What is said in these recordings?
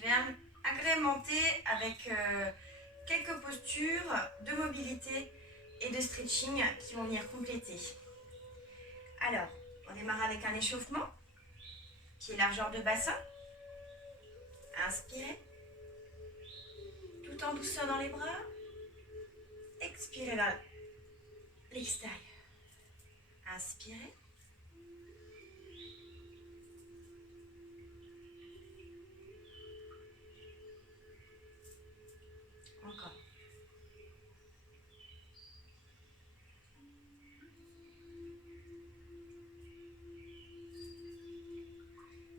vais agrémenter avec quelques postures de mobilité et de stretching qui vont venir compléter. Alors, on démarre avec un échauffement. Pied largeur de bassin. Inspirez. Tout en douceur dans les bras. Expirez vers l'extérieur. Inspirez. Encore.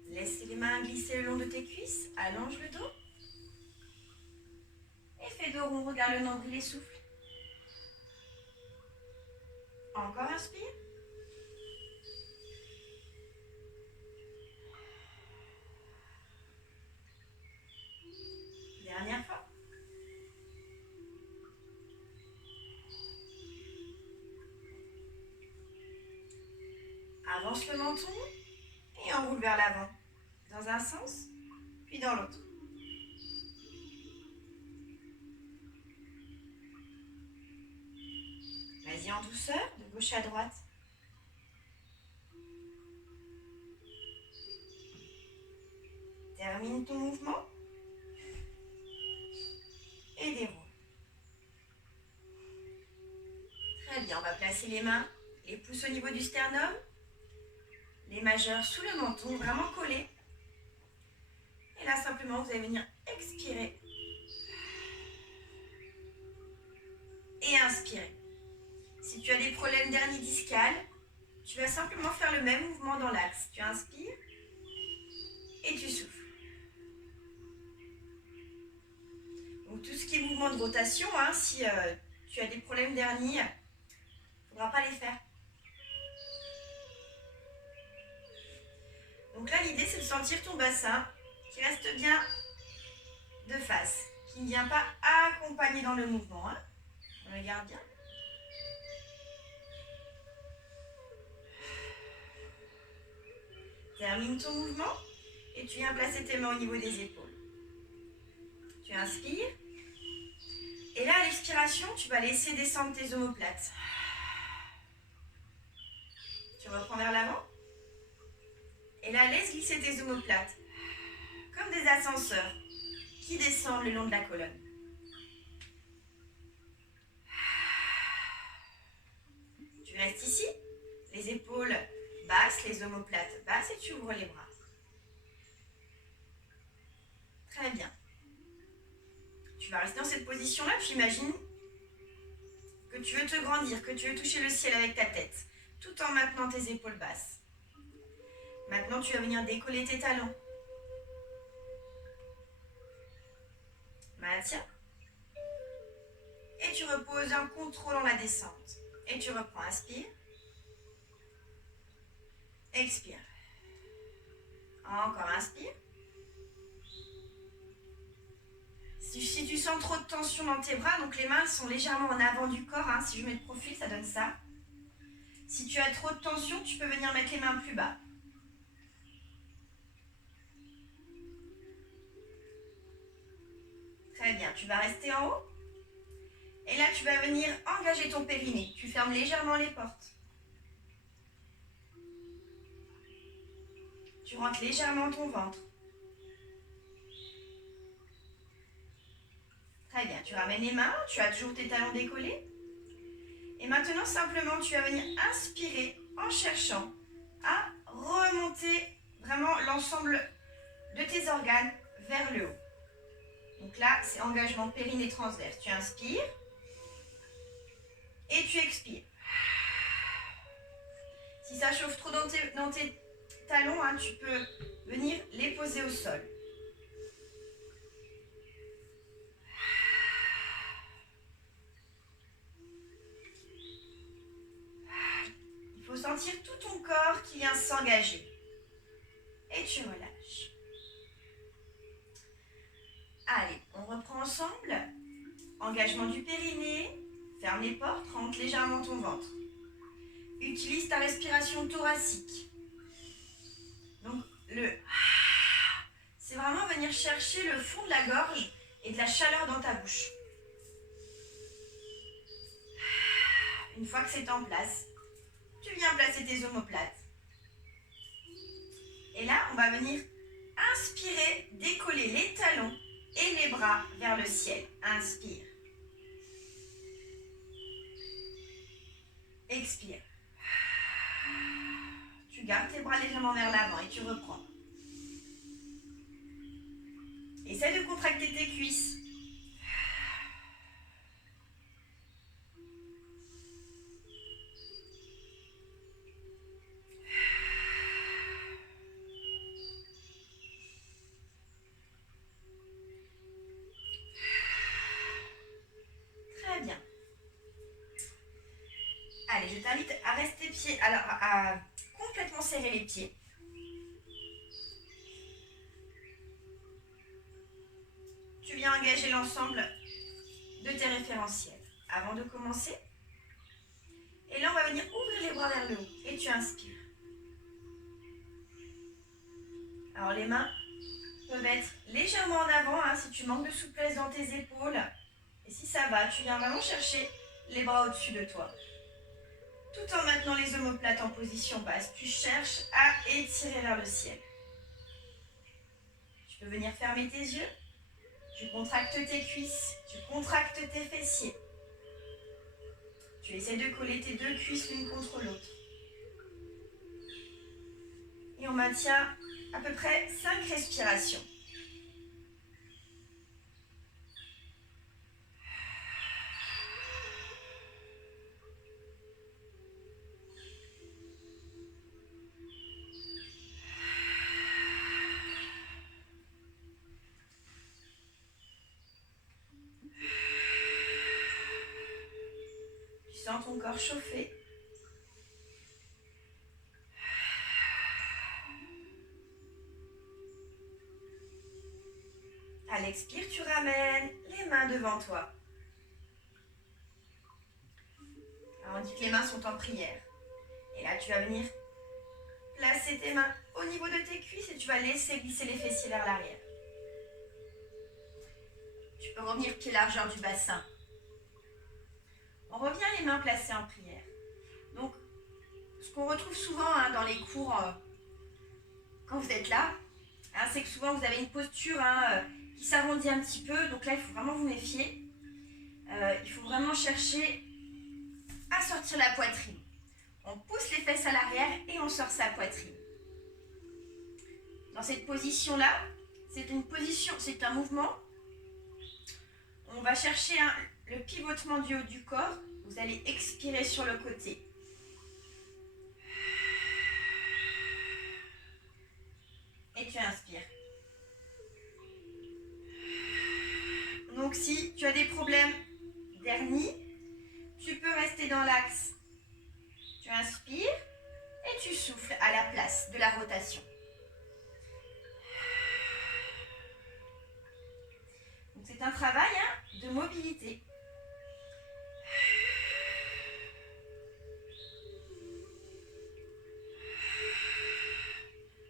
Laisse les mains glisser le long de tes cuisses. Allonge le dos. Effet dos rond, regarde le nombril et souffle. Encore inspire. Dernière fois. Avance le menton et enroule vers l'avant. Dans un sens, puis dans l'autre. Vas-y en douceur, de gauche à droite. Termine ton mouvement. Et déroule. Très bien, on va placer les mains, les pouces au niveau du sternum, les majeurs sous le menton, vraiment collés. Et là, simplement, vous allez venir expirer. Et inspirer. Si tu as des problèmes d'hernie discale, tu vas simplement faire le même mouvement dans l'axe. Tu inspires et tu souffles. Donc tout ce qui est mouvement de rotation, si tu as des problèmes d'hernie, il ne faudra pas les faire. Donc là, l'idée, c'est de sentir ton bassin qui reste bien de face, qui ne vient pas accompagner dans le mouvement. On regarde bien. Termine ton mouvement et tu viens placer tes mains au niveau des épaules. Tu inspires. Et là, à l'expiration, tu vas laisser descendre tes omoplates. Tu reprends vers l'avant. Et là, laisse glisser tes omoplates. Comme des ascenseurs qui descendent le long de la colonne. Tu restes ici. Les épaules basses, les omoplates basses et tu ouvres les bras. Très bien. Tu vas rester dans cette position-là, puis imagine que tu veux te grandir, que tu veux toucher le ciel avec ta tête, tout en maintenant tes épaules basses. Maintenant, tu vas venir décoller tes talons. Maintiens. Et tu reposes en contrôlant la descente. Et tu reprends, inspire. Expire. Encore, inspire. Si tu sens trop de tension dans tes bras, donc les mains sont légèrement en avant du corps. Si je mets de profil, ça donne ça. Si tu as trop de tension, tu peux venir mettre les mains plus bas. Très bien, tu vas rester en haut. Et là, tu vas venir engager ton périnée. Tu fermes légèrement les portes. Tu rentres légèrement ton ventre. Très bien, tu ramènes les mains, tu as toujours tes talons décollés. Et maintenant, simplement, tu vas venir inspirer en cherchant à remonter vraiment l'ensemble de tes organes vers le haut. Donc là, c'est engagement périnée transverse. Tu inspires et tu expires. Si ça chauffe trop dans tes talons, tu peux venir les poser au sol. Il faut sentir tout ton corps qui vient s'engager. Et tu relâches. Allez, on reprend ensemble. Engagement du périnée. Ferme les portes, rentre légèrement ton ventre. Utilise ta respiration thoracique. Donc, c'est vraiment venir chercher le fond de la gorge et de la chaleur dans ta bouche. Une fois que c'est en place, tu viens placer tes omoplates. Et là, on va venir inspirer, décoller les talons et les bras vers le ciel. Inspire. Expire. Tu gardes tes bras légèrement vers l'avant et tu reprends. Essaie de contracter tes cuisses. Très bien. Allez, je t'invite à rester pieds, alors à complètement serrer les pieds. Tu viens engager l'ensemble de tes référentiels. Avant de commencer, et là on va venir ouvrir les bras vers le haut et tu inspires. Alors les mains peuvent être légèrement en avant si tu manques de souplesse dans tes épaules. Et si ça va, tu viens vraiment chercher les bras au-dessus de toi. Tout en maintenant les omoplates en position basse, tu cherches à étirer vers le ciel. Tu peux venir fermer tes yeux. Tu contractes tes cuisses, tu contractes tes fessiers. Tu essaies de coller tes deux cuisses l'une contre l'autre. Et on maintient à peu près 5 respirations. Tu sens ton corps chauffer. À l'expire, tu ramènes les mains devant toi. Alors on dit que les mains sont en prière. Et là, tu vas venir placer tes mains au niveau de tes cuisses et tu vas laisser glisser les fessiers vers l'arrière. Tu peux revenir pied largeur du bassin. On revient les mains placées en prière. Donc, ce qu'on retrouve souvent dans les cours, quand vous êtes là, c'est que souvent vous avez une posture qui s'arrondit un petit peu. Donc là, il faut vraiment vous méfier. Il faut vraiment chercher à sortir la poitrine. On pousse les fesses à l'arrière et on sort sa poitrine. Dans cette position-là, c'est un mouvement. On va chercher le pivotement du haut du corps. Vous allez expirer sur le côté. Et tu inspires. Donc si tu as des problèmes d'hernie, tu peux rester dans l'axe. Tu inspires et tu souffles à la place de la rotation. Donc c'est un travail de mobilité.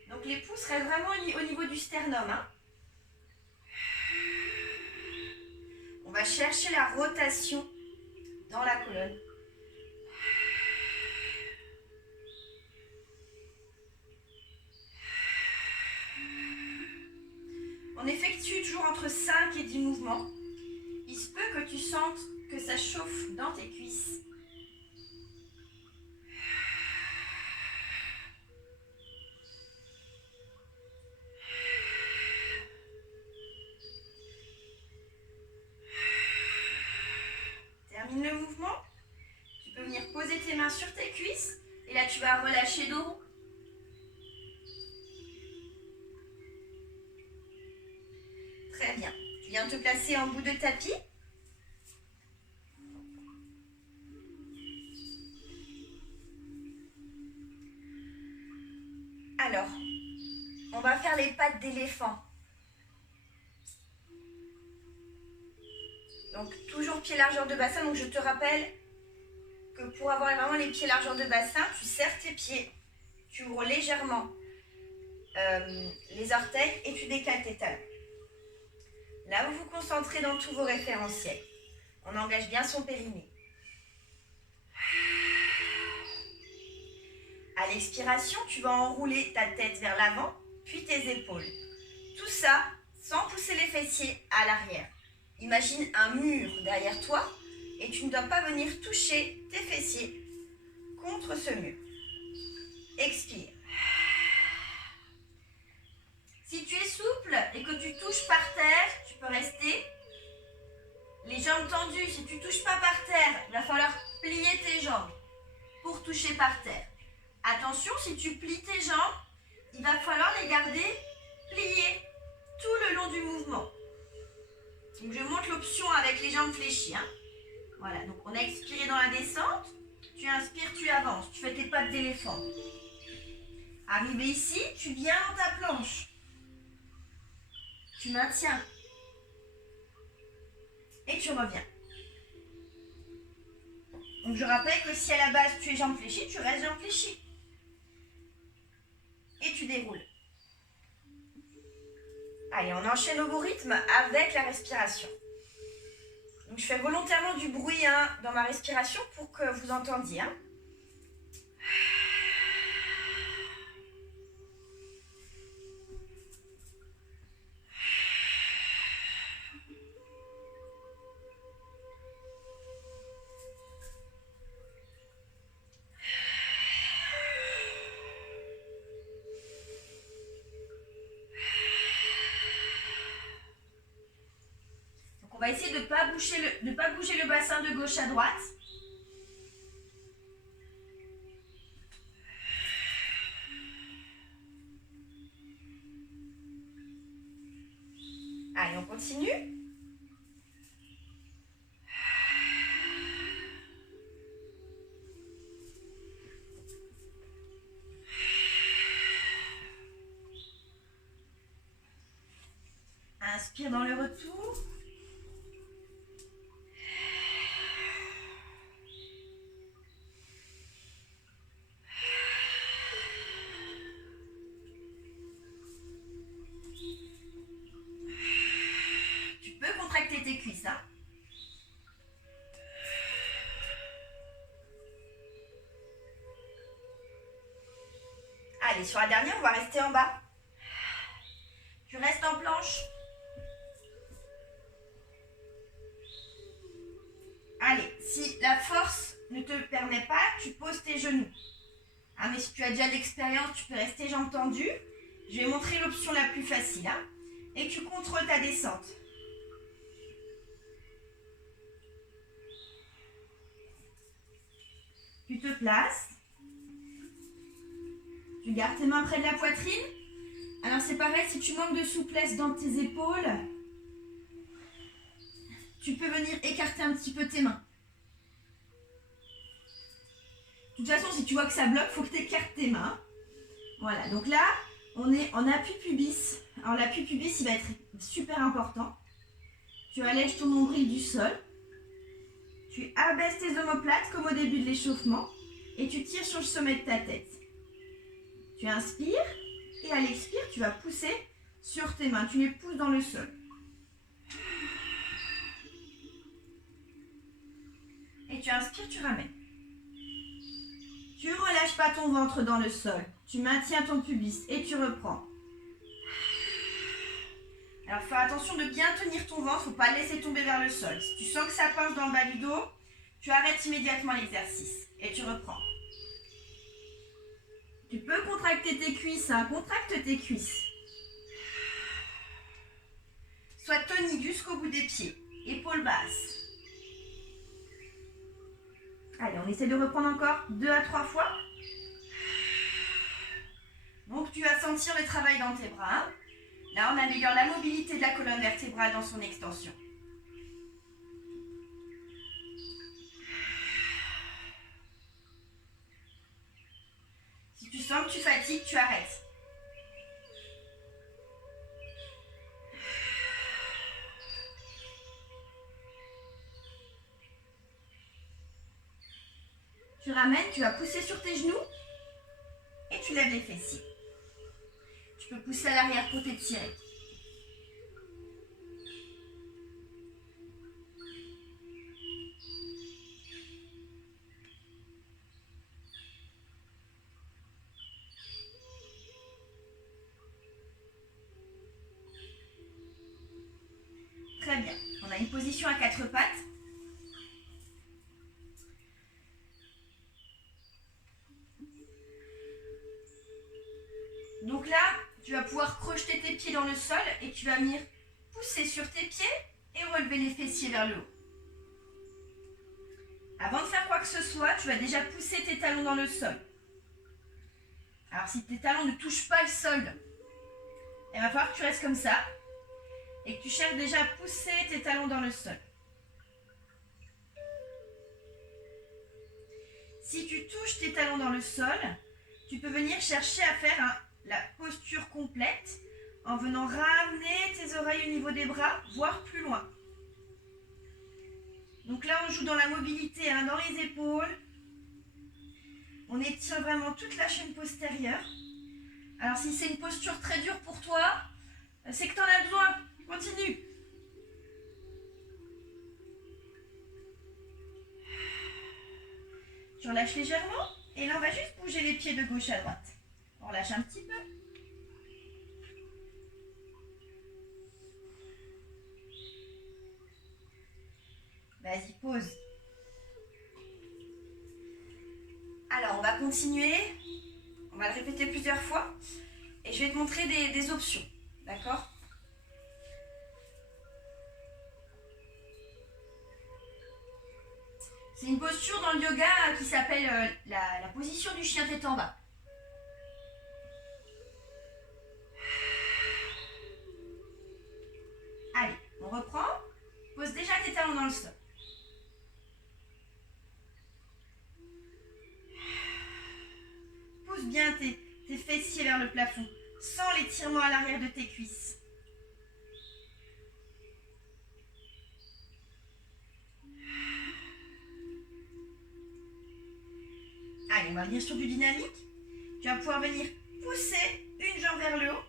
Donc les pouces restent vraiment au niveau du sternum. On va chercher la rotation dans la colonne. On effectue toujours entre 5 et 10 mouvements. Il se peut que tu sentes que ça chauffe dans tes cuisses. Termine le mouvement. Tu peux venir poser tes mains sur tes cuisses. Et là, tu vas relâcher dos rond. Très bien. Tu viens te placer en bout de tapis. Alors, on va faire les pattes d'éléphant. Donc, toujours pied largeur de bassin. Donc, je te rappelle que pour avoir vraiment les pieds largeur de bassin, tu serres tes pieds. Tu ouvres légèrement les orteils et tu décales tes talons. Là, vous vous concentrez dans tous vos référentiels. On engage bien son périnée. À l'expiration, tu vas enrouler ta tête vers l'avant, puis tes épaules. Tout ça sans pousser les fessiers à l'arrière. Imagine un mur derrière toi et tu ne dois pas venir toucher tes fessiers contre ce mur. Expire. Si tu es souple et que tu touches par terre, tu peux rester les jambes tendues. Si tu ne touches pas par terre, il va falloir plier tes jambes pour toucher par terre. Attention, si tu plies tes jambes, il va falloir les garder pliées tout le long du mouvement. Donc je montre l'option avec les jambes fléchies. Voilà, donc on a expiré dans la descente. Tu inspires, tu avances. Tu fais tes pattes d'éléphant. Arrivé ici, tu viens dans ta planche. Tu maintiens. Et tu reviens. Donc je rappelle que si à la base tu es jambes fléchies, tu restes jambes fléchies. Et tu déroules. Allez, on enchaîne au beau rythme avec la respiration. Donc je fais volontairement du bruit dans ma respiration pour que vous entendiez. On va essayer de ne pas bouger le bassin de gauche à droite. Allez, on continue. Inspire dans le retour. Tes cuisses. Allez, sur la dernière, on va rester en bas. Tu restes en planche. Allez, si la force ne te permet pas, tu poses tes genoux. Mais si tu as déjà de l'expérience, tu peux rester jambes tendues. Je vais montrer l'option la plus facile. Et tu contrôles ta descente. Tu te places. Tu gardes tes mains près de la poitrine. Alors c'est pareil, si tu manques de souplesse dans tes épaules, tu peux venir écarter un petit peu tes mains. De toute façon, si tu vois que ça bloque, il faut que tu écartes tes mains. Voilà, donc là, on est en appui pubis. Alors l'appui pubis, il va être super important. Tu allèges ton nombril du sol. Tu abaisses tes omoplates comme au début de l'échauffement et tu tires sur le sommet de ta tête. Tu inspires et à l'expire, tu vas pousser sur tes mains. Tu les pousses dans le sol. Et tu inspires, tu ramènes. Tu ne relâches pas ton ventre dans le sol. Tu maintiens ton pubis et tu reprends. Alors, fais attention de bien tenir ton ventre, il ne faut pas le laisser tomber vers le sol. Si tu sens que ça pince dans le bas du dos, tu arrêtes immédiatement l'exercice et tu reprends. Tu peux contracter tes cuisses, contracte tes cuisses. Sois tonique jusqu'au bout des pieds, épaules basses. Allez, on essaie de reprendre encore 2 à 3 fois. Donc, tu vas sentir le travail dans tes bras. Là, on améliore la mobilité de la colonne vertébrale dans son extension. Si tu sens que tu fatigues, tu arrêtes. Tu ramènes, tu vas pousser sur tes genoux et tu lèves les fessiers. Tu peux pousser à l'arrière pour t'étirer. Très bien. On a une position à 4 pattes. Donc là, tu vas pouvoir crocheter tes pieds dans le sol et tu vas venir pousser sur tes pieds et relever les fessiers vers le haut. Avant de faire quoi que ce soit, tu vas déjà pousser tes talons dans le sol. Alors si tes talons ne touchent pas le sol, il va falloir que tu restes comme ça et que tu cherches déjà à pousser tes talons dans le sol. Si tu touches tes talons dans le sol, tu peux venir chercher à faire la posture complète en venant ramener tes oreilles au niveau des bras, voire plus loin. Donc là, on joue dans la mobilité, dans les épaules. On étire vraiment toute la chaîne postérieure. Alors si c'est une posture très dure pour toi, c'est que tu en as besoin. Continue. Tu relâches légèrement et là, on va juste bouger les pieds de gauche à droite. On relâche un petit peu. Vas-y, pause. Alors, on va continuer. On va le répéter plusieurs fois. Et je vais te montrer des options. D'accord ? C'est une posture dans le yoga qui s'appelle la position du chien tête en bas. Allez, on reprend. Pose déjà tes talons dans le sol. Pousse bien tes fessiers vers le plafond, sans l'étirement à l'arrière de tes cuisses. Allez, on va venir sur du dynamique. Tu vas pouvoir venir pousser une jambe vers le haut.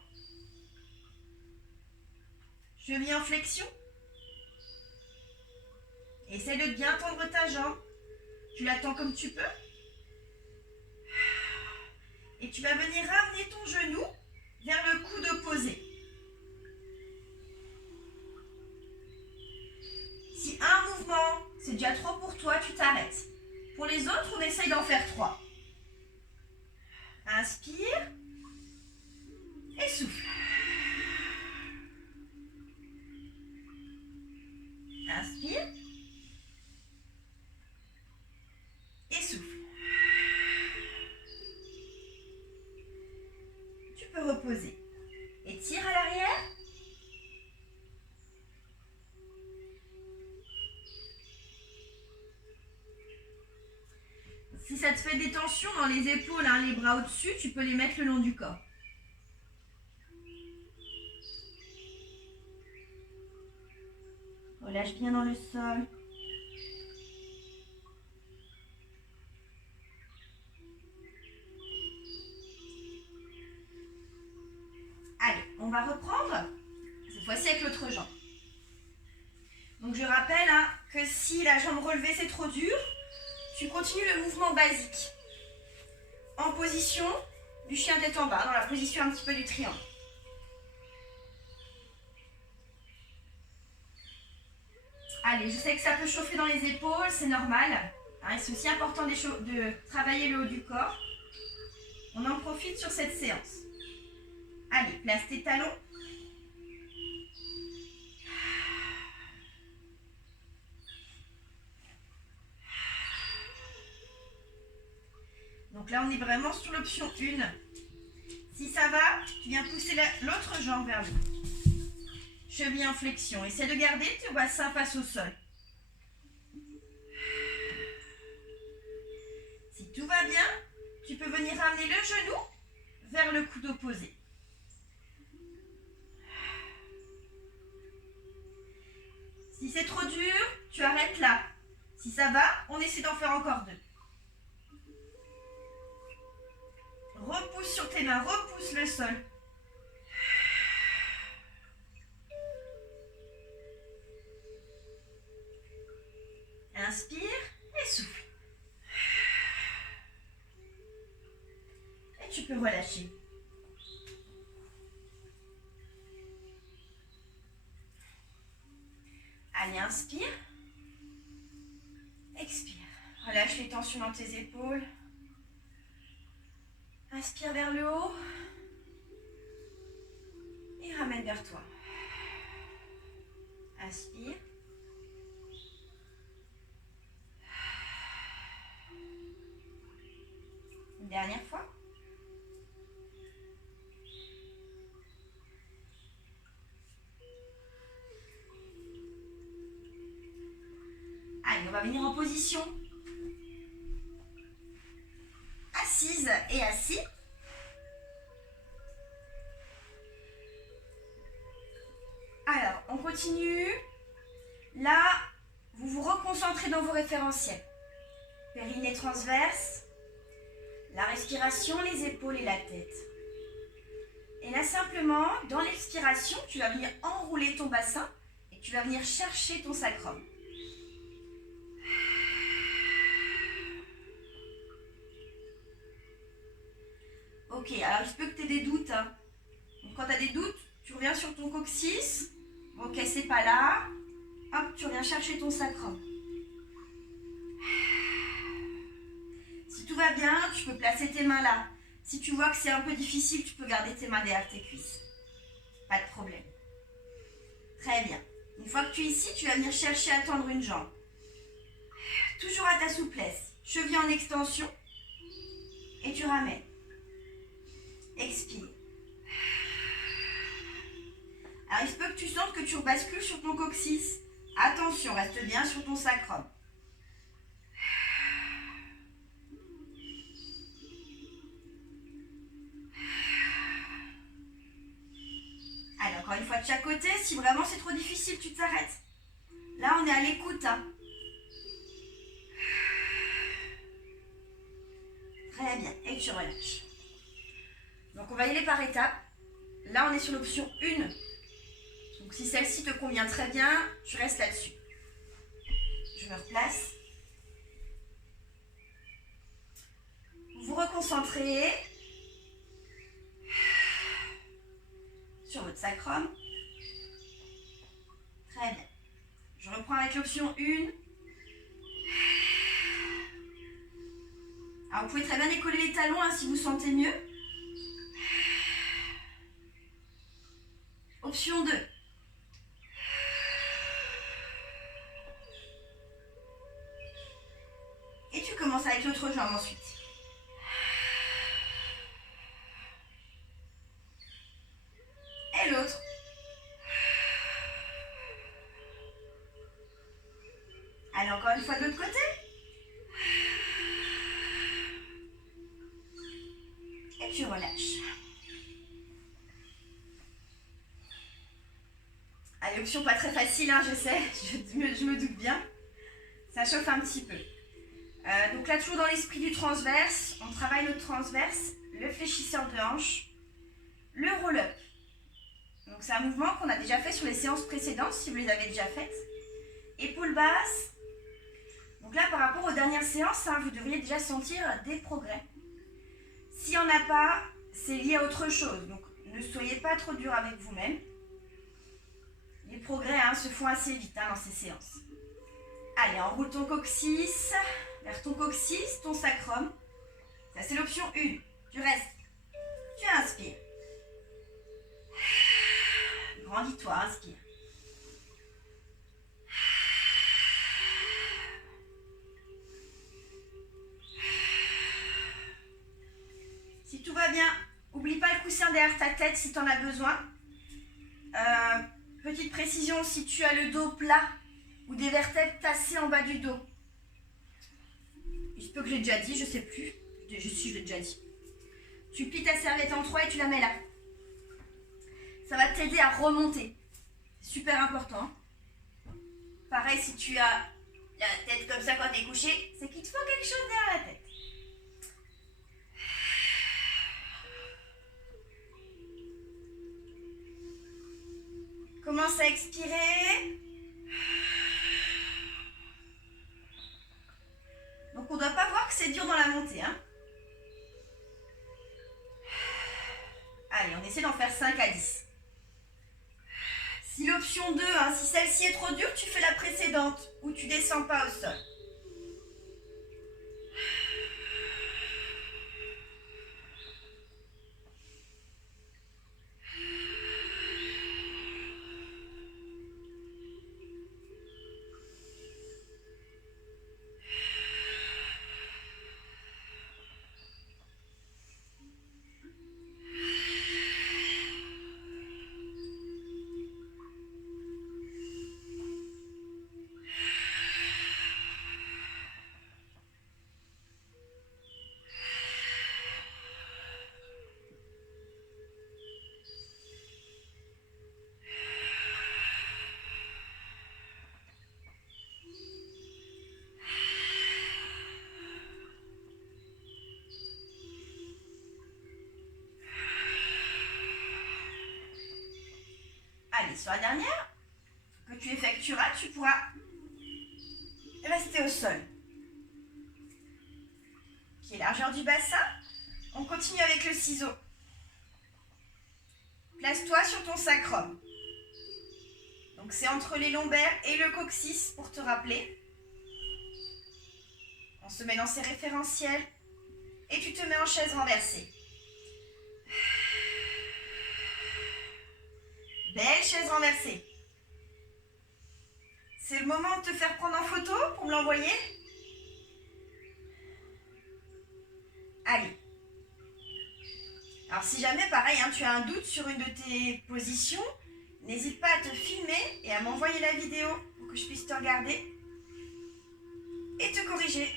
Cheville en flexion. Essaie de bien tendre ta jambe. Tu la tends comme tu peux. Et tu vas venir ramener ton genou vers le coude opposé. Si un mouvement, c'est déjà trop pour toi, tu t'arrêtes. Pour les autres, on essaye d'en faire 3. Inspire. Et souffle. Inspire. Et souffle. Tu peux reposer. Et tire à l'arrière. Si ça te fait des tensions dans les épaules, les bras au-dessus, tu peux les mettre le long du corps. Relâche bien dans le sol. Allez, on va reprendre, cette fois-ci avec l'autre jambe. Donc je rappelle que si la jambe relevée c'est trop dur, tu continues le mouvement basique. En position du chien tête en bas, dans la position un petit peu du triangle. Allez, je sais que ça peut chauffer dans les épaules, c'est normal. C'est aussi important de travailler le haut du corps. On en profite sur cette séance. Allez, place tes talons. Donc là, on est vraiment sur l'option 1. Si ça va, tu viens pousser l'autre jambe vers le haut. Cheville en flexion. Essaie de garder tes bassins face au sol. Si tout va bien, tu peux venir ramener le genou vers le coude opposé. Si c'est trop dur, tu arrêtes là. Si ça va, on essaie d'en faire encore 2. Repousse sur tes mains, repousse le sol. tu peux relâcher. Allez, inspire. Expire. Relâche les tensions dans tes épaules. Inspire vers le haut. Et ramène vers toi. Inspire. Une dernière fois. Allez, on va venir en position assise et assis. Alors, on continue. Là, vous vous reconcentrez dans vos référentiels. Périnée transverse, la respiration, les épaules et la tête. Et là, simplement, dans l'expiration, tu vas venir enrouler ton bassin et tu vas venir chercher ton sacrum. Ok, alors il se peut que tu aies des doutes. Hein. Donc, quand tu as des doutes, tu reviens sur ton coccyx. Ok, c'est pas là. Hop, tu reviens chercher ton sacrum. Si tout va bien, tu peux placer tes mains là. Si tu vois que c'est un peu difficile, tu peux garder tes mains derrière tes cuisses. Pas de problème. Très bien. Une fois que tu es ici, tu vas venir chercher à tendre une jambe. Toujours à ta souplesse. Cheville en extension. Et tu ramènes. Expire. Alors, il se peut que tu sentes que tu rebascules sur ton coccyx. Attention, reste bien sur ton sacrum. Allez, encore une fois de chaque côté. Si vraiment c'est trop difficile, tu t'arrêtes. Là, on est à l'écoute. Hein. Très bien. Et tu relâches. Donc, on va y aller par étapes. Là, on est sur l'option 1. Donc, si celle-ci te convient très bien, tu restes là-dessus. Je me replace. Vous vous reconcentrez sur votre sacrum. Très bien. Je reprends avec l'option 1. Alors, vous pouvez très bien décoller les talons hein, si vous sentez mieux. Option 2. Et tu commences avec l'autre jambe ensuite. Et l'autre. Allez, encore une fois de l'autre côté. Et tu relâches. Allez, option pas très facile, hein, je sais, je me doute bien. Ça chauffe un petit peu. Donc là, toujours dans l'esprit du transverse, on travaille le transverse, le fléchisseur de hanche, le roll-up. Donc c'est un mouvement qu'on a déjà fait sur les séances précédentes, si vous les avez déjà faites. Épaule basse. Donc là, par rapport aux dernières séances, hein, vous devriez déjà sentir des progrès. S'il n'y en a pas, c'est lié à autre chose. Donc ne soyez pas trop dur avec vous-même. Les progrès hein, se font assez vite hein, dans ces séances. Allez, enroule ton coccyx, vers ton coccyx, ton sacrum. Ça, c'est l'option 1. Tu restes. Tu inspires. Grandis-toi, inspire. Si tout va bien, oublie pas le coussin derrière ta tête si tu en as besoin. Petite précision, si tu as le dos plat ou des vertèbres tassées en bas du dos. Il se peut que j'ai déjà dit, je sais plus. Je l'ai déjà dit. Tu plies ta serviette en 3 et tu la mets là. Ça va t'aider à remonter. C'est super important. Pareil, si tu as la tête comme ça quand tu es couché, c'est qu'il te faut quelque chose derrière la tête. Commence à expirer. Donc on ne doit pas voir que c'est dur dans la montée. Hein. essaie d'en faire 5 à 10. Si l'option 2, si celle-ci est trop dure, tu fais la précédente, où tu descends pas au sol. Allez, sur la dernière que tu effectueras, tu pourras rester au sol. Pied largeur du bassin. On continue avec le ciseau. Place-toi sur ton sacrum. Donc c'est entre les lombaires et le coccyx pour te rappeler. On se met dans ses référentiels et tu te mets en chaise renversée. Belle chaise renversée. C'est le moment de te faire prendre en photo pour me l'envoyer. Allez. Alors si jamais, pareil, tu as un doute sur une de tes positions, n'hésite pas à te filmer et à m'envoyer la vidéo pour que je puisse te regarder et te corriger.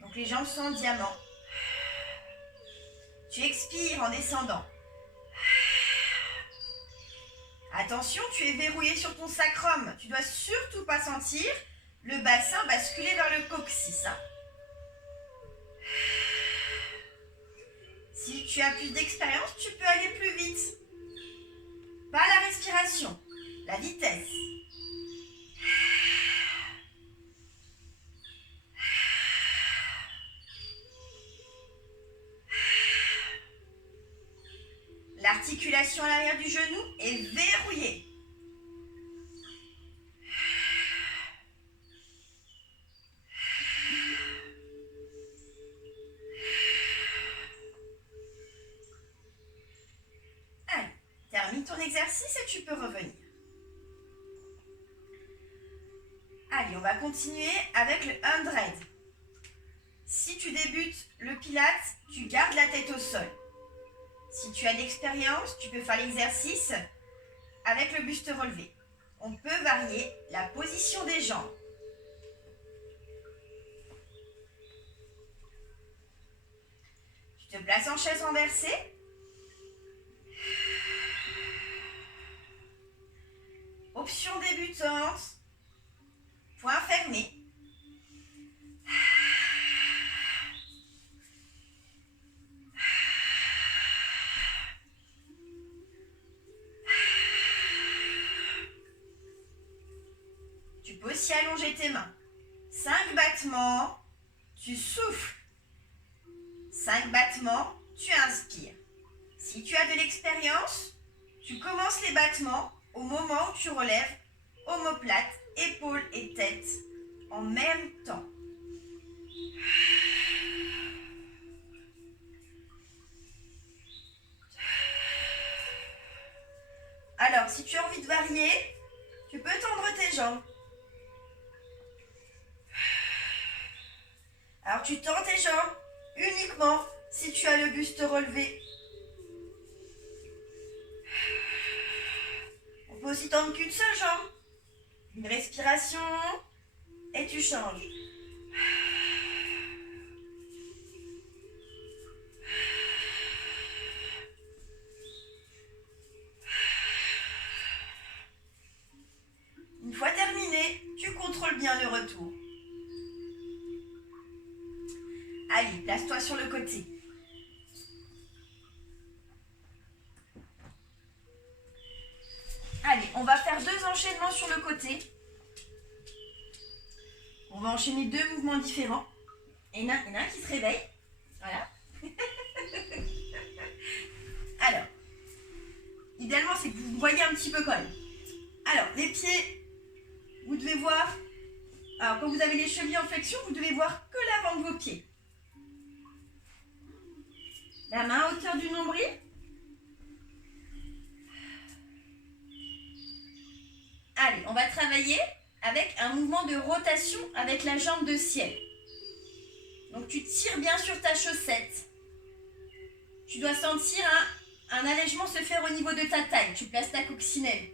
Donc les jambes sont en diamant. Tu expires en descendant. Attention, tu es verrouillé sur ton sacrum. Tu dois surtout pas sentir le bassin basculer vers le coccyx. Si tu as plus d'expérience, tu peux aller plus vite. Pas la respiration, la vitesse. L'articulation à l'arrière du genou est verrouillée. Allez, termine ton exercice et tu peux revenir. Allez, on va continuer avec le 100. Si tu débutes le Pilates, tu gardes la tête au sol. Si tu as l'expérience, tu peux faire l'exercice avec le buste relevé. On peut varier la position des jambes. Tu te places en chaise renversée. Option débutante. Point fermé. Tu peux aussi allonger tes mains. 5 battements, tu souffles. 5 battements, tu inspires. Si tu as de l'expérience, tu commences les battements au moment où tu relèves omoplate, épaules et tête en même temps. Alors, si tu as envie de varier, tu peux tendre tes jambes. Alors, tu tends tes jambes uniquement si tu as le buste relevé. On peut aussi tendre qu'une seule jambe. Une respiration et tu changes. Une fois terminé, tu contrôles bien le retour. Allez, place-toi sur le côté. Allez, on va faire 2 enchaînements sur le côté. On va enchaîner 2 mouvements différents. Et il y en a un qui se réveille. Voilà. Alors, idéalement, c'est que vous voyez un petit peu quand même. Alors, les pieds, vous devez voir. Alors, quand vous avez les chevilles en flexion, vous devez voir que l'avant de vos pieds. La main à hauteur du nombril. Allez, on va travailler avec un mouvement de rotation avec la jambe de ciel. Donc, tu tires bien sur ta chaussette. Tu dois sentir un allègement se faire au niveau de ta taille. Tu places ta coccinelle.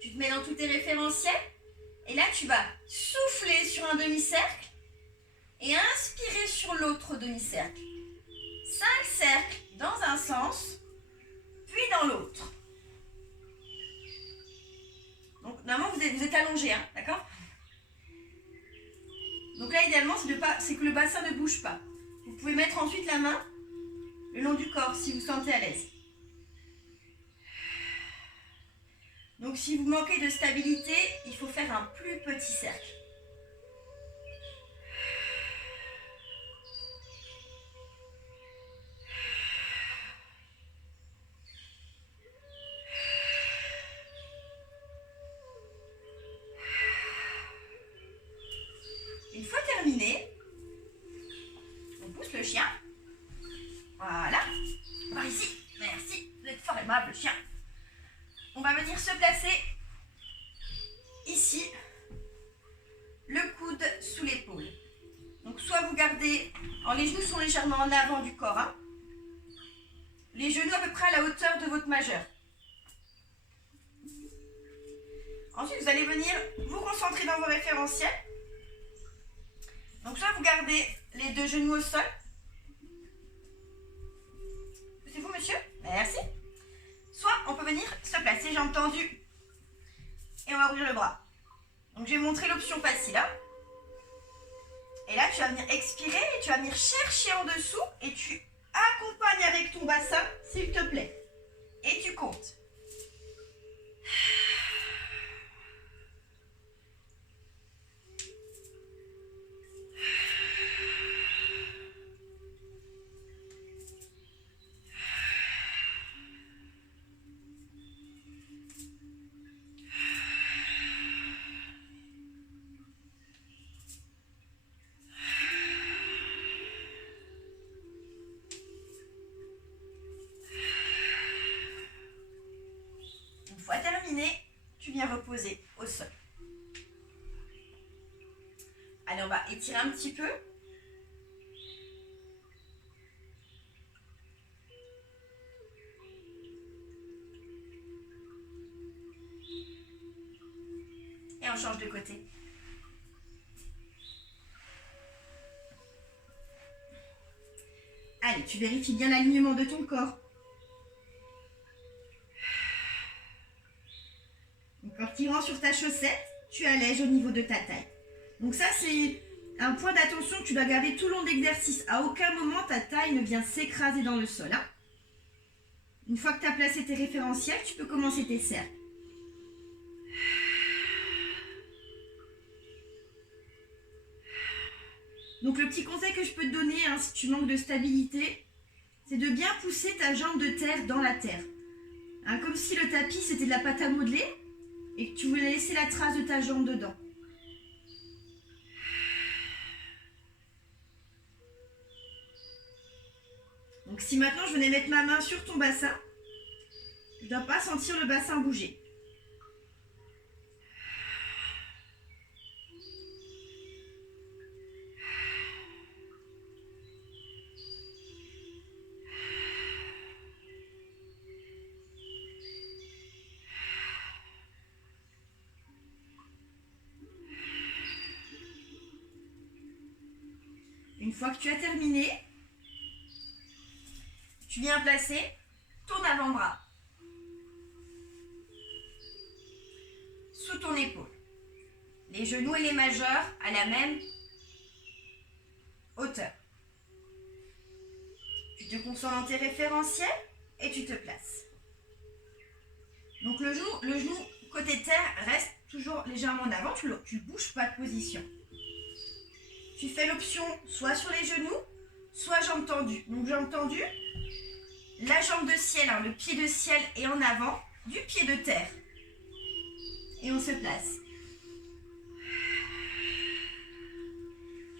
Tu te mets dans tous tes référentiels. Et là, tu vas souffler sur un demi-cercle et inspirer sur l'autre demi-cercle. 5 cercles dans un sens, puis dans l'autre. Donc, normalement, vous êtes allongé, hein, d'accord? Donc là, idéalement, c'est que le bassin ne bouge pas. Vous pouvez mettre ensuite la main le long du corps si vous sentez à l'aise. Donc, si vous manquez de stabilité, il faut faire un plus petit cercle. Une fois terminé, on pousse le chien. Voilà. Par ici. Merci. Vous êtes fort aimable, chien. On va venir se placer ici, le coude sous l'épaule. Donc soit vous gardez, alors les genoux sont légèrement en avant du corps, hein. Les genoux à peu près à la hauteur de votre majeur. Ensuite, vous allez venir vous concentrer dans vos référentiels. Donc soit vous gardez les 2 genoux au sol. C'est vous, monsieur? Merci. Soit on peut venir se placer, jambes tendues, et on va ouvrir le bras. Donc je vais montrer l'option facile. Hein. Et là, tu vas venir expirer et tu vas venir chercher en dessous et tu accompagnes avec ton bassin, s'il te plaît. Et tu comptes. Tu viens reposer au sol. Allez, on va étirer un petit peu. Et on change de côté. Allez, tu vérifies bien l'alignement de ton corps. En tirant sur ta chaussette, tu allèges au niveau de ta taille. Donc ça, c'est un point d'attention que tu dois garder tout le long de l'exercice. À aucun moment, ta taille ne vient s'écraser dans le sol. Hein. Une fois que tu as placé tes référentiels, tu peux commencer tes cercles. Donc le petit conseil que je peux te donner, hein, si tu manques de stabilité, c'est de bien pousser ta jambe de terre dans la terre. Hein, comme si le tapis, c'était de la pâte à modeler. Et que tu voulais laisser la trace de ta jambe dedans. Donc si maintenant je venais mettre ma main sur ton bassin, je ne dois pas sentir le bassin bouger. Une fois que tu as terminé, tu viens placer ton avant-bras sous ton épaule. Les genoux et les majeurs à la même hauteur. Tu te concentres dans tes référentiels et tu te places. Donc le genou côté terre reste toujours légèrement en avant, tu ne bouges pas de position. tu fais l'option soit sur les genoux, soit jambes tendues. Donc jambes tendues, la jambe de ciel, hein, le pied de ciel est en avant du pied de terre. Et on se place.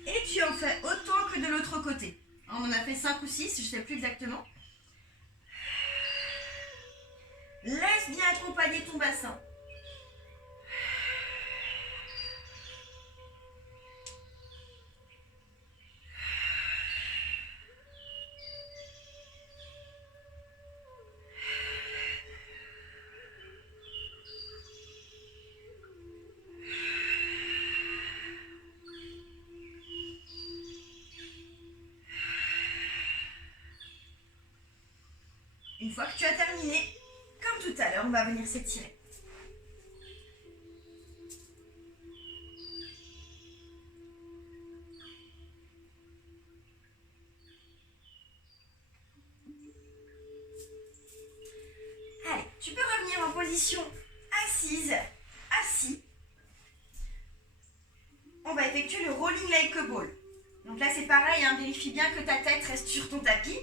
Et tu en fais autant que de l'autre côté. On en a fait 5 ou 6, je ne sais plus exactement. Laisse bien accompagner ton bassin. Une fois que tu as terminé, comme tout à l'heure, on va venir s'étirer. Allez, tu peux revenir en position assise, assis. On va effectuer le rolling like a ball. Donc là, c'est pareil, hein, vérifie bien que ta tête reste sur ton tapis.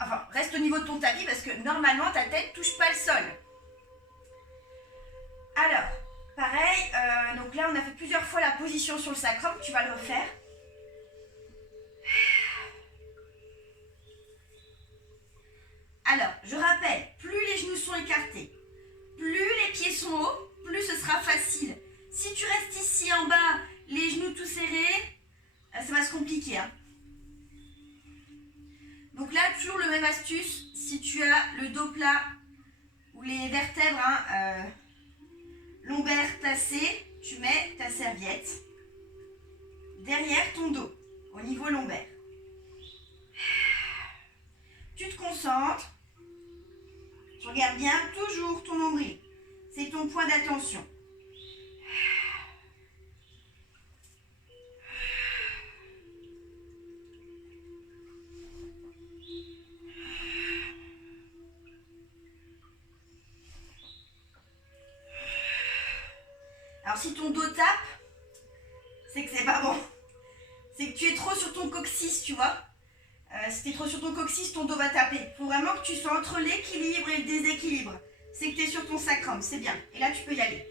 Enfin, reste au niveau de ton tapis parce que normalement, ta tête ne touche pas le sol. Alors, pareil, donc là, on a fait plusieurs fois la position sur le sacrum. Tu vas le refaire. Alors, je rappelle, plus les genoux sont écartés, plus les pieds sont hauts, plus ce sera facile. Si tu restes ici en bas, les genoux tout serrés, ça va se compliquer, hein. Donc là, toujours le même astuce, si tu as le dos plat ou les vertèbres lombaires placées, tu mets ta serviette derrière ton dos, au niveau lombaire. Tu te concentres, tu regardes bien toujours ton nombril, c'est ton point d'attention. Alors si ton dos tape, c'est que c'est pas bon. C'est que tu es trop sur ton coccyx, tu vois. Si tu es trop sur ton coccyx, ton dos va taper. Il faut vraiment que tu sois entre l'équilibre et le déséquilibre. C'est que tu es sur ton sacrum, c'est bien. Et là, tu peux y aller.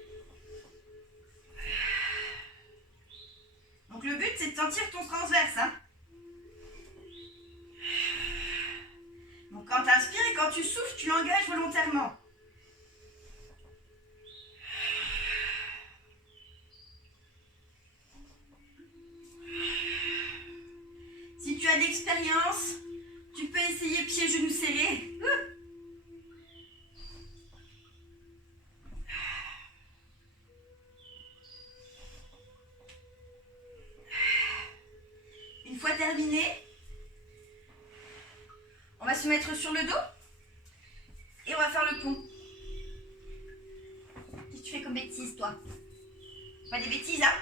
Donc le but, c'est de sentir ton transverse, hein. Donc quand tu inspires et quand tu souffles, tu l'engages volontairement. Si tu as d'expérience, tu peux essayer pieds, genoux serrés. Une fois terminé, on va se mettre sur le dos et on va faire le pont. Qu'est-ce que tu fais comme bêtise, toi? Pas des bêtises, hein?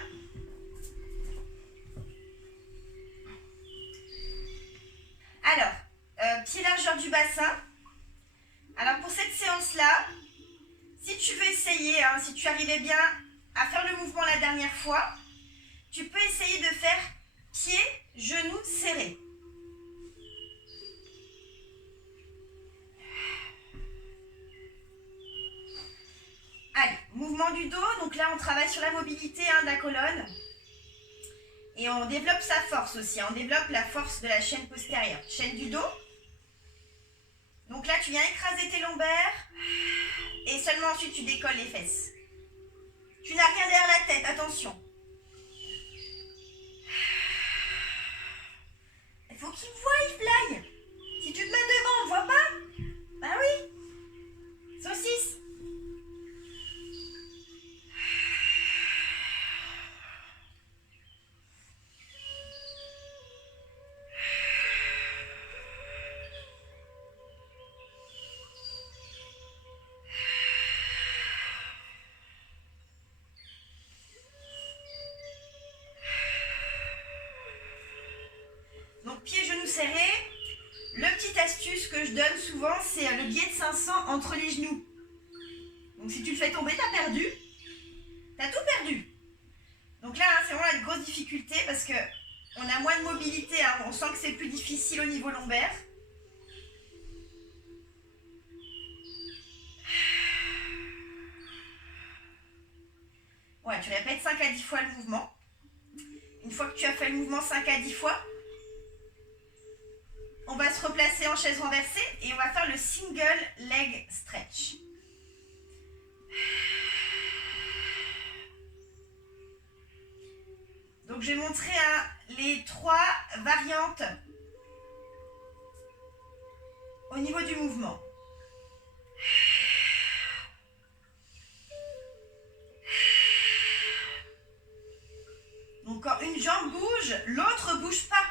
Alors, pied largeur du bassin. Alors pour cette séance-là, si tu veux essayer, hein, si tu arrivais bien à faire le mouvement la dernière fois, tu peux essayer de faire pieds, genoux serrés. Allez, mouvement du dos, donc là on travaille sur la mobilité, hein, de la colonne. Et on développe sa force aussi, on développe la force de la chaîne postérieure. Chaîne du dos. Donc là tu viens écraser tes lombaires et seulement ensuite tu décolles les fesses. Tu n'as rien derrière la tête, attention. Il faut qu'il me voie, Fly. Si tu te mets devant, on ne voit pas? Ben oui. Saucisse. Donc pieds, genoux serrés. Le petit astuce que je donne souvent, c'est le biais de 500 entre les genoux. Donc si tu le fais tomber, t'as perdu. T'as tout perdu. Donc là, hein, c'est vraiment la grosse différence. difficulté parce que on a moins de mobilité, hein. On sent que c'est plus difficile au niveau lombaire. Ouais, tu répètes 5 à 10 fois le mouvement. Une fois que tu as fait le mouvement 5 à 10 fois, on va se replacer en chaise renversée et on va faire le single leg stretch. Donc je vais montrer les 3 variantes au niveau du mouvement. Donc quand une jambe bouge, l'autre ne bouge pas.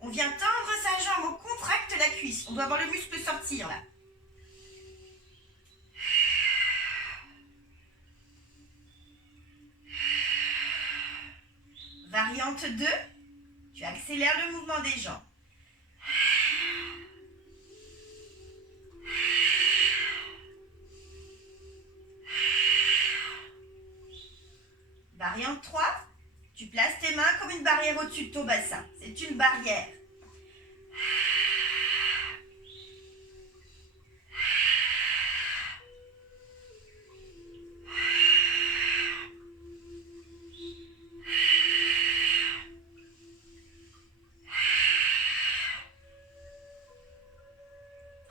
On vient tendre sa jambe, on contracte la cuisse. On doit voir le muscle sortir là. Variante 2, tu accélères le mouvement des jambes. Variante 3, tu places tes mains comme une barrière au-dessus de ton bassin. C'est une barrière.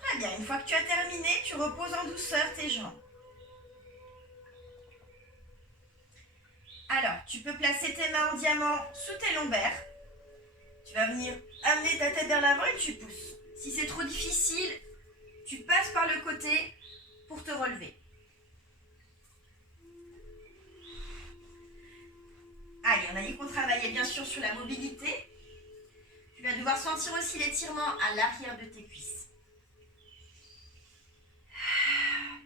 Très bien, une fois que tu as terminé, tu reposes en douceur tes jambes. Alors, tu peux placer tes mains en diamant sous tes lombaires. Tu vas venir amener ta tête vers l'avant et tu pousses. Si c'est trop difficile, tu passes par le côté pour te relever. Allez, on a dit qu'on travaillait bien sûr sur la mobilité. Tu vas devoir sentir aussi l'étirement à l'arrière de tes cuisses.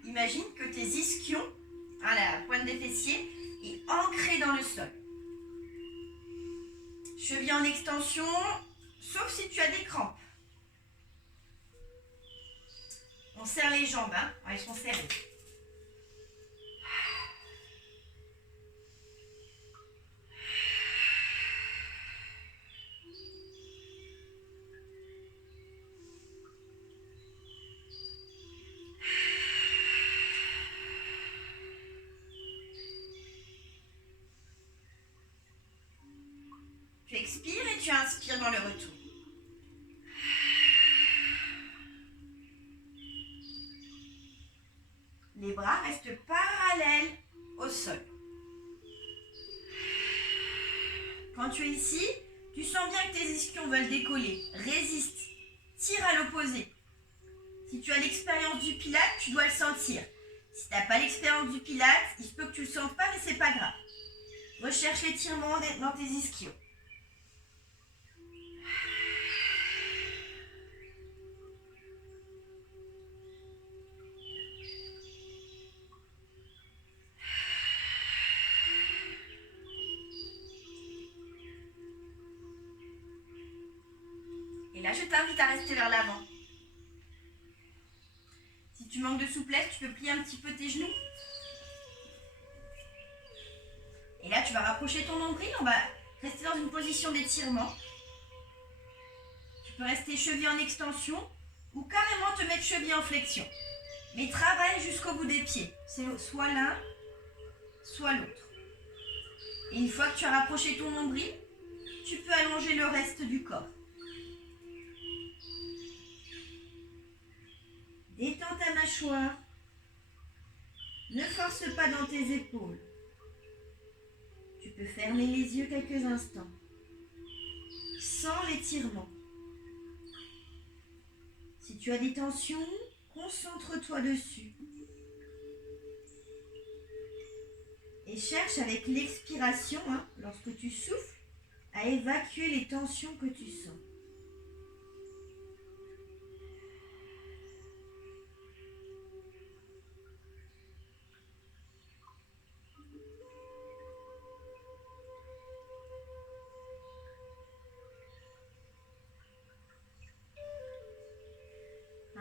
Imagine que tes ischions, à la pointe des fessiers, est ancré dans le sol. Cheville en extension, sauf si tu as des crampes. On serre les jambes, hein. Elles sont serrées. Tu expires et tu inspires dans le retour. Les bras restent parallèles au sol. Quand tu es ici, tu sens bien que tes ischions veulent décoller. Résiste. Tire à l'opposé. Si tu as l'expérience du pilate, tu dois le sentir. Si tu n'as pas l'expérience du pilate, il se peut que tu ne le sentes pas, mais c'est pas grave. Recherche l'étirement dans tes ischions. Et là, je t'invite à rester vers l'avant. Si tu manques de souplesse, tu peux plier un petit peu tes genoux. Et là, tu vas rapprocher ton nombril. On va rester dans une position d'étirement. Tu peux rester cheville en extension ou carrément te mettre cheville en flexion. Mais travaille jusqu'au bout des pieds. C'est soit l'un, soit l'autre. Et une fois que tu as rapproché ton nombril, tu peux allonger le reste du corps. Détends ta mâchoire. Ne force pas dans tes épaules. Tu peux fermer les yeux quelques instants. Sans l'étirement. Si tu as des tensions, concentre-toi dessus. Et cherche avec l'expiration, lorsque tu souffles, à évacuer les tensions que tu sens.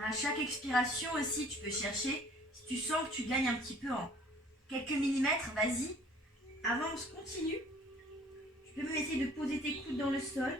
À chaque expiration aussi, tu peux chercher, si tu sens que tu gagnes un petit peu en quelques millimètres, vas-y, Avance, continue. Tu peux même essayer de poser tes coudes dans le sol.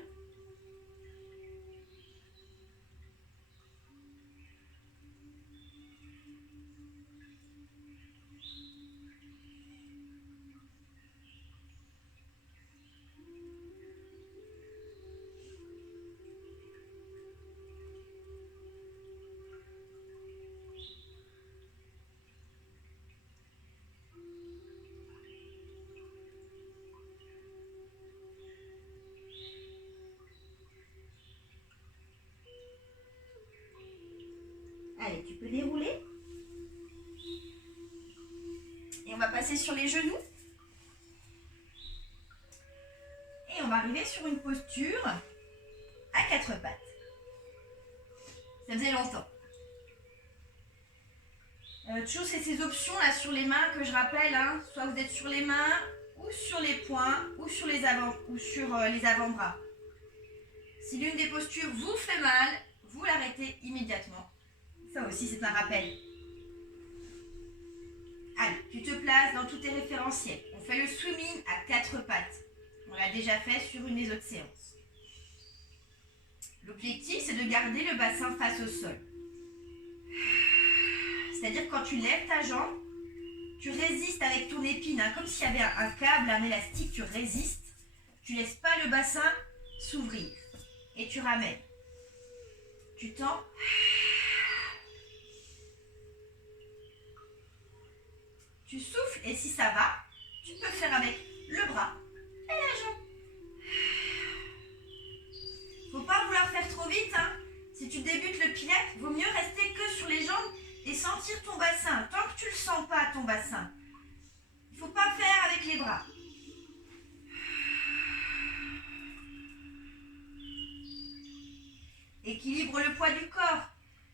Allez, tu peux dérouler. Et on va passer sur les genoux. Et on va arriver sur une posture à 4 pattes. Ça faisait longtemps. Toujours, c'est ces options là sur les mains que je rappelle. Hein. Soit vous êtes sur les mains, ou sur les poings, ou sur les avant-bras. Si l'une des postures vous fait mal, vous l'arrêtez immédiatement. Ça aussi, c'est un rappel. Allez, tu te places dans tous tes référentiels. On fait le swimming à 4 pattes. On l'a déjà fait sur une des autres séances. L'objectif, c'est de garder le bassin face au sol. C'est-à-dire quand tu lèves ta jambe, tu résistes avec ton épine, hein, comme s'il y avait un câble, un élastique, tu résistes. Tu ne laisses pas le bassin s'ouvrir. Et tu ramènes. Tu tends. Tu souffles et si ça va, tu peux faire avec le bras et la jambe. Faut pas vouloir faire trop vite. Hein. Si tu débutes le pilates, vaut mieux rester que sur les jambes et sentir ton bassin. Tant que tu le sens pas, ton bassin, il faut pas faire avec les bras. Équilibre le poids du corps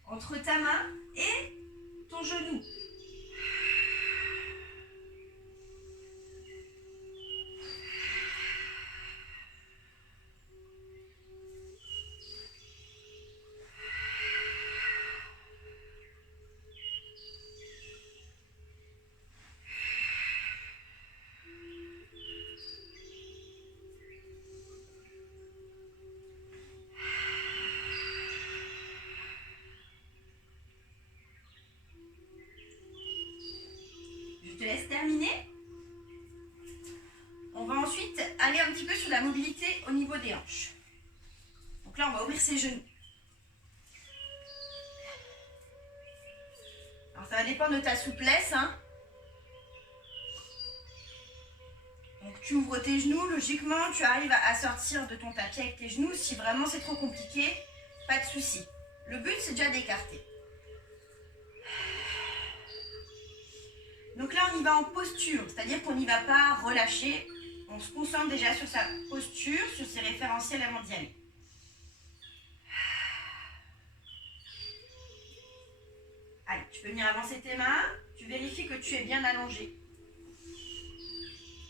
entre ta main et ton genou. Je te laisse terminer. On va ensuite aller un petit peu sur la mobilité au niveau des hanches. Donc là, on va ouvrir ses genoux. Alors ça va dépendre de ta souplesse. Hein. Donc tu ouvres tes genoux, logiquement, tu arrives à sortir de ton tapis avec tes genoux. Si vraiment c'est trop compliqué, pas de souci. Le but, c'est déjà d'écarter. Donc là, on y va en posture, c'est-à-dire qu'on n'y va pas relâcher. On se concentre déjà sur sa posture, sur ses référentiels avant d'y aller. Allez, tu peux venir avancer tes mains. Tu vérifies que tu es bien allongé.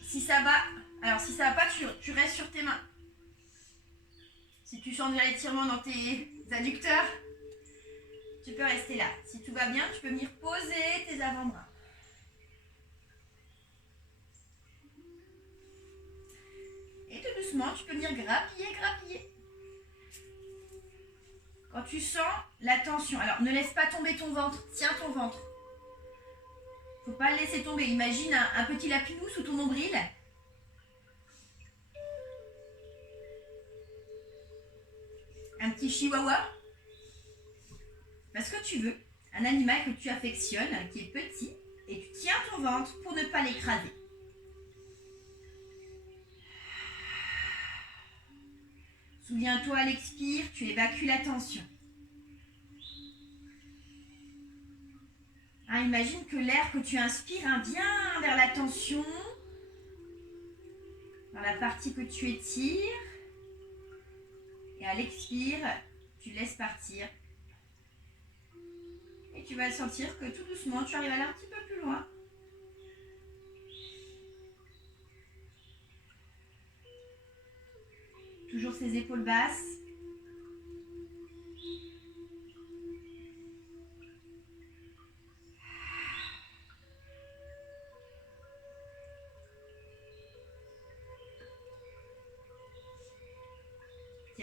Si ça va, alors si ça va pas, tu restes sur tes mains. Si tu sens déjà l'étirement dans tes adducteurs, tu peux rester là. Si tout va bien, tu peux venir poser tes avant-bras. Et tout doucement, tu peux venir grappiller. Quand tu sens la tension, alors ne laisse pas tomber ton ventre, tiens ton ventre. Faut pas le laisser tomber. Imagine un petit lapinou sous ton nombril. Un petit chihuahua. Parce que tu veux. Un animal que tu affectionnes, qui est petit, et tu tiens ton ventre pour ne pas l'écraser. Souviens-toi à l'expire, tu évacues la tension. Hein, imagine que l'air que tu inspires vient vers la tension, dans la partie que tu étires. Et à l'expire, tu laisses partir. Et tu vas sentir que tout doucement, tu arrives à aller un petit peu plus loin. Toujours ses épaules basses.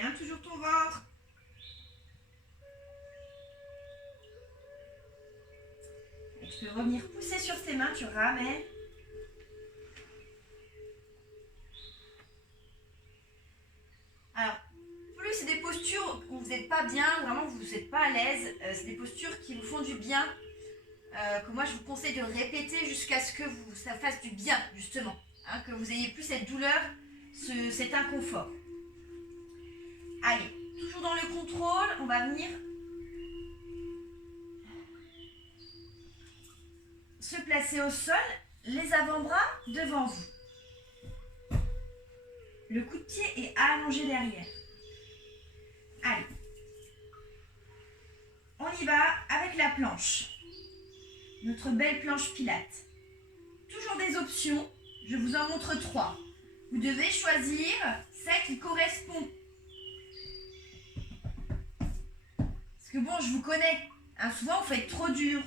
bien toujours ton ventre. Et tu peux revenir pousser sur tes mains, tu ramènes. Alors, plus c'est des postures où vous n'êtes pas bien, vraiment vous n'êtes pas à l'aise, c'est des postures qui vous font du bien, que moi je vous conseille de répéter jusqu'à ce que ça fasse du bien, justement. Hein, que vous ayez plus cette douleur, cet inconfort. Allez, toujours dans le contrôle, on va venir se placer au sol, les avant-bras devant vous. Le coup de pied est allongé derrière. Allez, on y va avec la planche. Notre belle planche Pilates. Toujours des options, je vous en montre 3. Vous devez choisir celle qui correspond. Parce que bon, je vous connais, hein, souvent vous faites trop dur.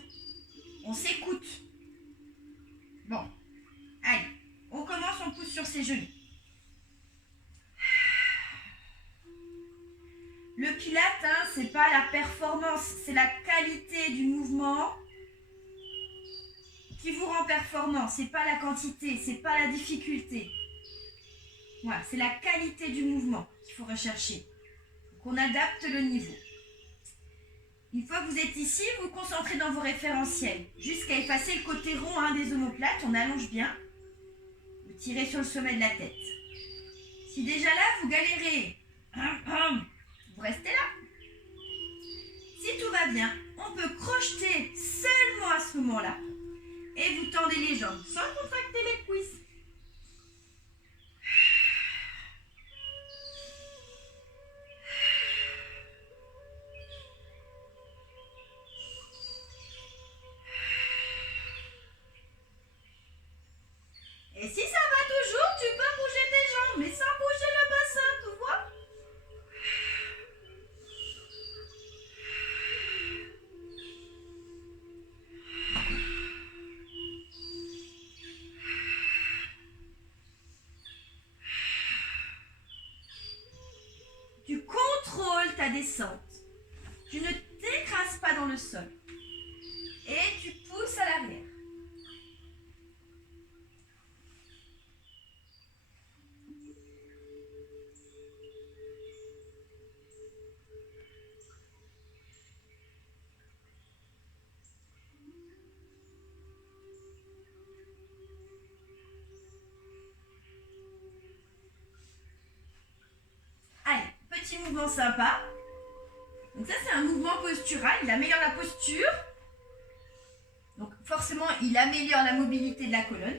On s'écoute. Bon, allez, on commence, on pousse sur ses genoux. Le Pilates, hein, c'est pas la performance, c'est la qualité du mouvement qui vous rend performant. C'est pas la quantité, c'est pas la difficulté. Voilà, c'est la qualité du mouvement qu'il faut rechercher. Donc on adapte le niveau. Une fois que vous êtes ici, vous vous concentrez dans vos référentiels, jusqu'à effacer le côté rond, hein, des omoplates. On allonge bien. Vous tirez sur le sommet de la tête. Si déjà là, vous galérez, vous restez là. Si tout va bien, on peut crocheter seulement à ce moment-là. Et vous tendez les jambes sans contracter les cuisses. Et si ça va toujours, tu peux bouger tes jambes, mais sans bouger le bassin, tu vois? Tu contrôles ta descente. Tu ne t'écrases pas dans le sol. Et tu pousses à l'arrière. Allez, petit mouvement sympa. Donc ça, c'est un mouvement postural. Il améliore la posture. Donc forcément, il améliore la mobilité de la colonne.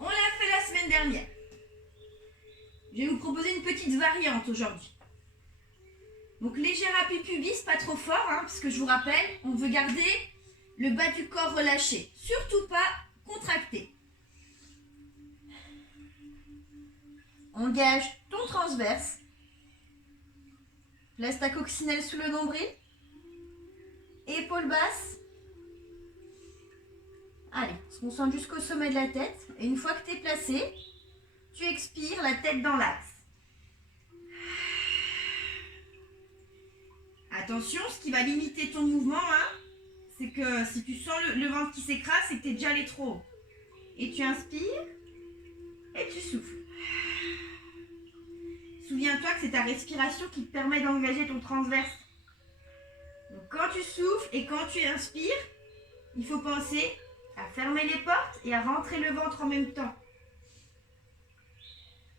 On l'a fait la semaine dernière. Je vais vous proposer une petite variante aujourd'hui. Donc léger appui pubis, pas trop fort, hein, parce que je vous rappelle, on veut garder le bas du corps relâché. Surtout pas contracté. Engage ton transverse. Place ta coccinelle sous le nombril. Épaules basses. Allez, on se concentre jusqu'au sommet de la tête. Et une fois que tu es placé, tu expires la tête dans l'axe. Attention, ce qui va limiter ton mouvement, hein, c'est que si tu sens le ventre qui s'écrase, c'est que tu es déjà allé trop haut. Et tu inspires et tu souffles. Souviens-toi que c'est ta respiration qui te permet d'engager ton transverse. Donc quand tu souffles et quand tu inspires, il faut penser à fermer les portes et à rentrer le ventre en même temps.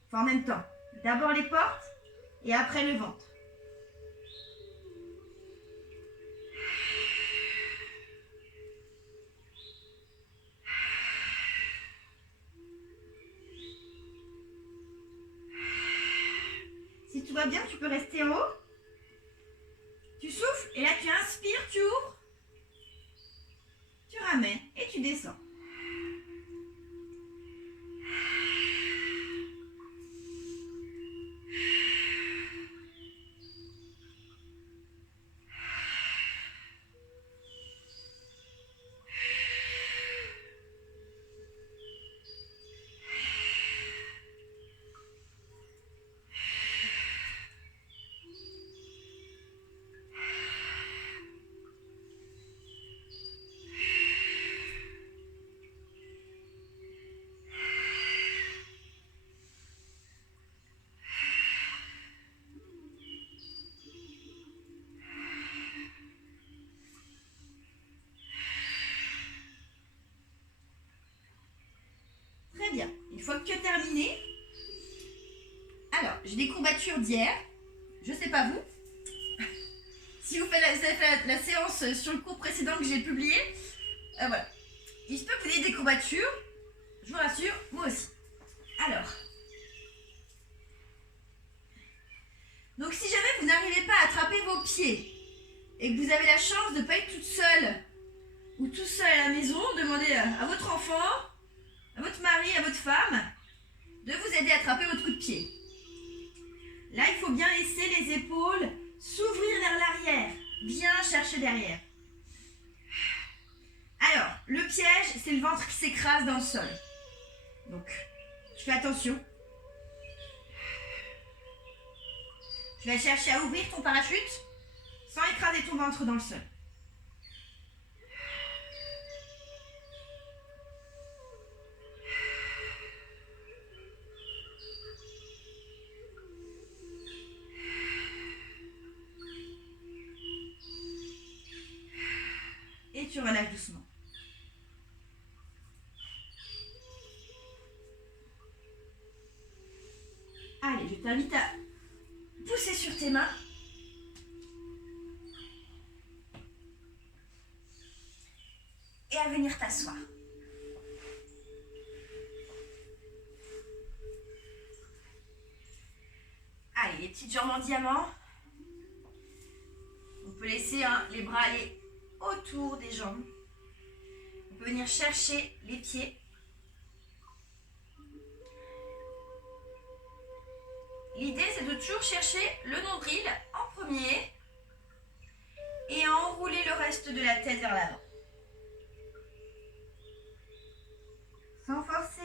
Enfin en même temps. D'abord les portes et après le ventre. Si tout va bien, tu peux rester en haut. Tu souffles et là tu inspires, tu ouvres. Tu ramènes et tu descends. bien. Une fois que tu as terminé, alors, j'ai des courbatures d'hier. Je sais pas vous. Si vous avez fait la séance sur le cours précédent que j'ai publié, voilà. Il se peut que vous ayez des courbatures. Je vous rassure, moi aussi. Alors. Donc si jamais vous n'arrivez pas à attraper vos pieds et que vous avez la chance de ne pas être toute seule ou tout seul à la maison, demandez à votre enfant, à votre mari, à votre femme de vous aider à attraper votre coup de pied. Là, il faut bien laisser les épaules s'ouvrir vers l'arrière, bien chercher derrière. Alors, le piège, c'est le ventre qui s'écrase dans le sol. Donc, tu fais attention. Tu vas chercher à ouvrir ton parachute sans écraser ton ventre dans le sol. Et tu relâches doucement. Allez, je t'invite à pousser sur tes mains. Et à venir t'asseoir. Allez, les petites jambes en diamant. On peut laisser les bras aller autour des jambes. On peut venir chercher les pieds. L'idée, c'est de toujours chercher le nombril en premier et à enrouler le reste de la tête vers l'avant. Sans forcer.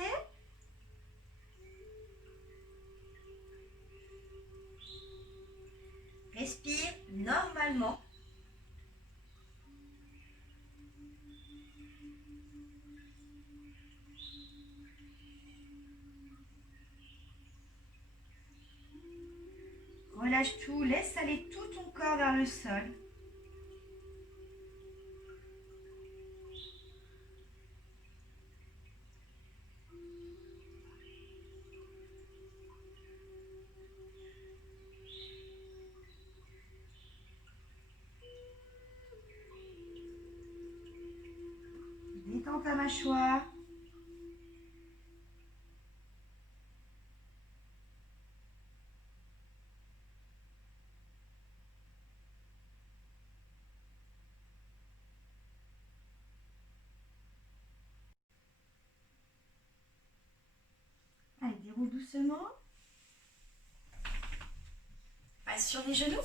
Respire normalement. Relâche tout, laisse aller tout ton corps vers le sol. Détends ta mâchoire. Allez, déroule doucement. Passe sur les genoux.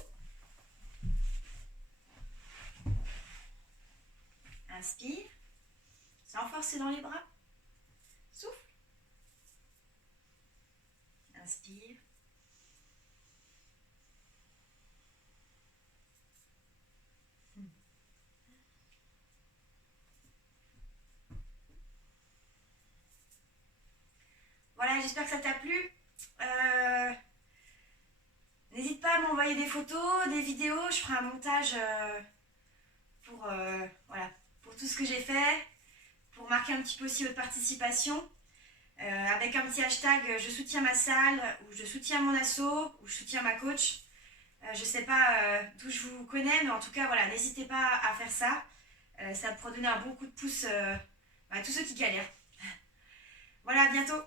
Inspire. Sans forcer dans les bras. Souffle. Inspire. Voilà, j'espère que ça t'a plu. N'hésite pas à m'envoyer des photos, des vidéos. Je ferai un montage pour tout ce que j'ai fait, pour marquer un petit peu aussi votre participation. Avec un petit hashtag je soutiens ma salle, ou je soutiens mon asso, ou je soutiens ma coach. Je ne sais pas d'où je vous connais, mais en tout cas, voilà, n'hésitez pas à faire ça. Ça pourra donner un bon coup de pouce à tous ceux qui galèrent. Voilà, à bientôt.